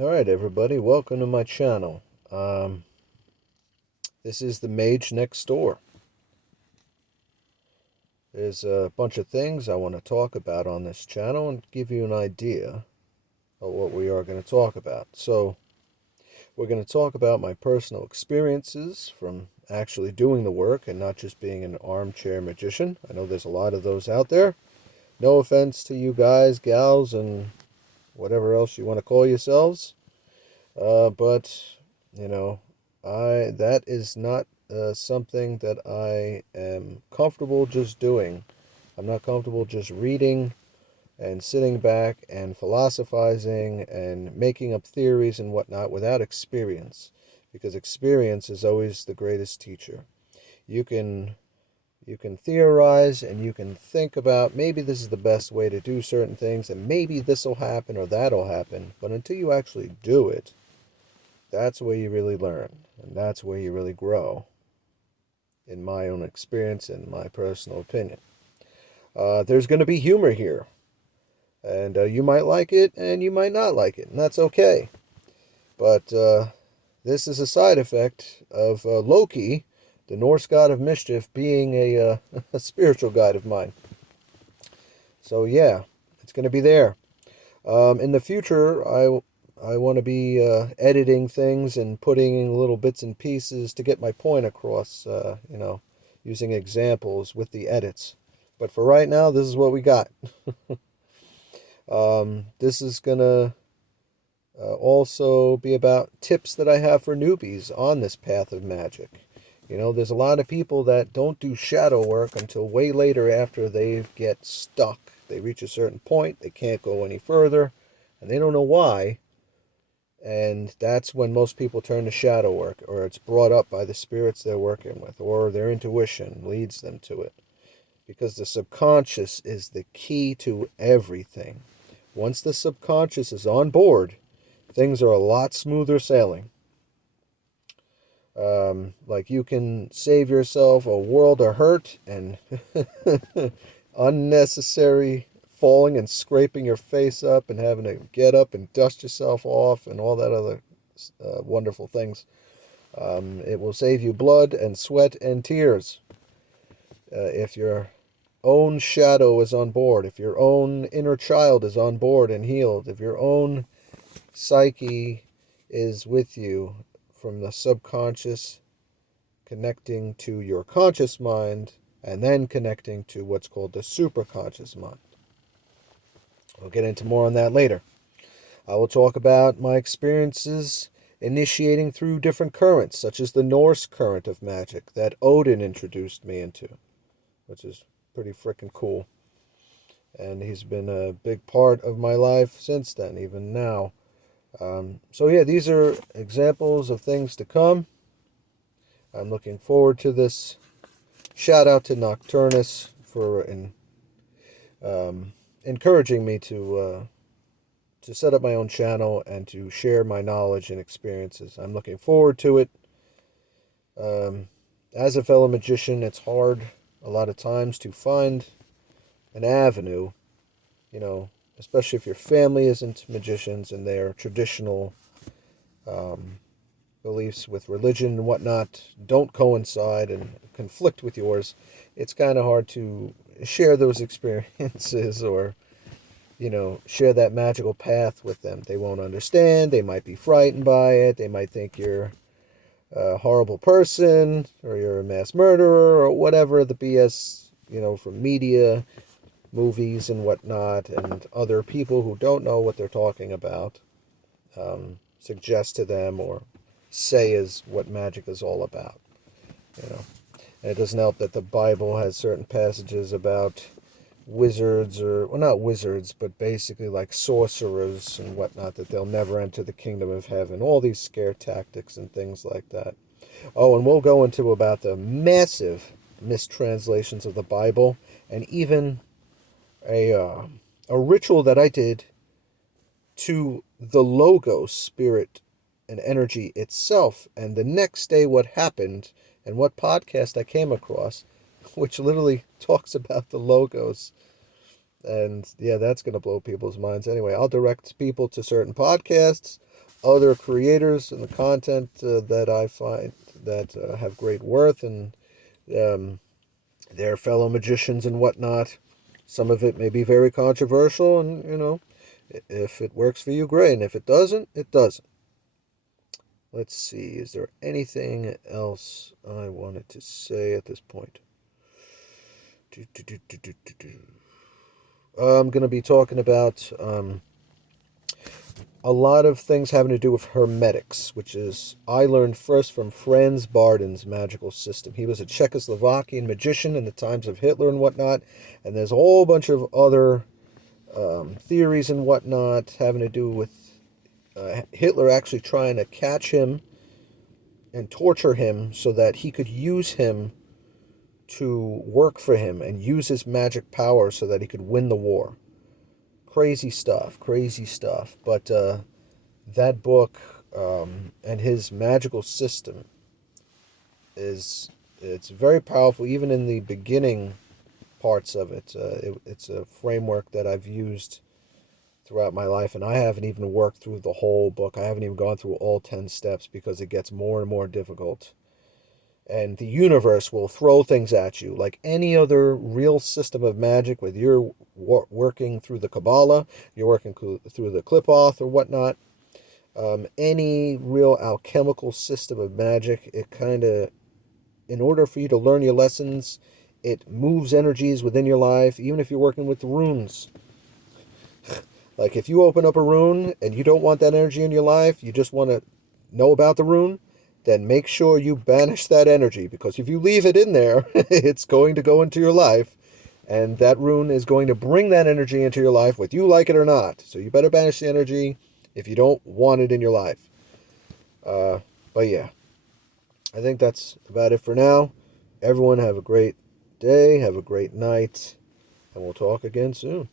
Alright, everybody, welcome to my channel. This is the Mage Next Door. There's a bunch of things I want to talk about on this channel and give you an idea of what we are going to talk about. So, we're going to talk about my personal experiences from actually doing the work and not just being an armchair magician. I know there's a lot of those out there. No offense to you guys, gals, and whatever else you want to call yourselves. But you know, that is not something that I am comfortable just doing. I'm not comfortable just reading and sitting back and philosophizing and making up theories and whatnot without experience, because experience is always the greatest teacher. You can you can theorize and you can think about maybe this is the best way to do certain things and maybe this will happen or that'll happen, but until you actually do it, that's where you really learn, and that's where you really grow, in my own experience and my personal opinion. There's going to be humor here, and you might like it, and you might not like it, and that's okay. But this is a side effect of Loki, the Norse god of mischief, being a spiritual guide of mine. So yeah, it's going to be there. In the future, I want to be editing things and putting in little bits and pieces to get my point across, using examples with the edits. But for right now, this is what we got. This is going to also be about tips that I have for newbies on this path of magic. There's a lot of people that don't do shadow work until way later after they get stuck. They reach a certain point, they can't go any further, and they don't know why. And that's when most people turn to shadow work, or it's brought up by the spirits they're working with, or their intuition leads them to it. Because the subconscious is the key to everything. Once the subconscious is on board, things are a lot smoother sailing. Like you can save yourself a world of hurt and unnecessary falling and scraping your face up and having to get up and dust yourself off and all that other wonderful things. It will save you blood and sweat and tears if your own shadow is on board, if your own inner child is on board and healed, if your own psyche is with you from the subconscious connecting to your conscious mind and then connecting to what's called the superconscious mind. We'll get into more on that later. I will talk about my experiences initiating through different currents, such as the Norse current of magic that Odin introduced me into, which is pretty freaking cool. And he's been a big part of my life since then, even now. So yeah, these are examples of things to come. I'm looking forward to this. Shout out to Nocturnus for encouraging me to set up my own channel and to share my knowledge and experiences. I'm looking forward to it. As a fellow magician, it's hard a lot of times to find an avenue, especially if your family isn't magicians and their traditional beliefs with religion and whatnot don't coincide and conflict with yours. It's kind of hard to share those experiences or share that magical path with them. They won't understand. They might be frightened by it. They might think you're a horrible person or you're a mass murderer or whatever the BS, from media, movies and whatnot, and other people who don't know what they're talking about suggest to them or say is what magic is all about. And it doesn't help that the Bible has certain passages about wizards, or well, not wizards, but basically like sorcerers and whatnot, that they'll never enter the kingdom of heaven. All these scare tactics and things like that. Oh, and we'll go into about the massive mistranslations of the Bible, and even a ritual that I did to the Logos spirit and energy itself, and the next day what happened and what podcast I came across, which literally talks about the Logos. And yeah, that's going to blow people's minds. Anyway, I'll direct people to certain podcasts. other creators and the content that I find that have great worth, and um, their fellow magicians and whatnot. Some of it may be very controversial, and if it works for you, great. And if it doesn't, it doesn't. Let's see, is there anything else I wanted to say at this point? I'm going to be talking about a lot of things having to do with hermetics, which is I learned first from Franz Barden's magical system. He was a Czechoslovakian magician in the times of Hitler and whatnot, and there's a whole bunch of other theories and whatnot having to do with Hitler actually trying to catch him and torture him so that he could use him to work for him and use his magic power so that he could win the war. Crazy stuff, crazy stuff. But that book and his magical system it's very powerful. Even in the beginning parts of it, it's a framework that I've used throughout my life, and I haven't even worked through the whole book. I haven't even gone through all 10 steps because it gets more and more difficult. And the universe will throw things at you like any other real system of magic, whether you're working through the Kabbalah, you're working through the Qliphoth or whatnot. Any real alchemical system of magic, it kind of, in order for you to learn your lessons, it moves energies within your life, even if you're working with the runes. Like if you open up a rune and you don't want that energy in your life, you just want to know about the rune, then make sure you banish that energy, because if you leave it in there, it's going to go into your life, and that rune is going to bring that energy into your life whether you like it or not. So you better banish the energy if you don't want it in your life. But yeah, I think that's about it for now. Everyone have a great day, have a great night, and we'll talk again soon.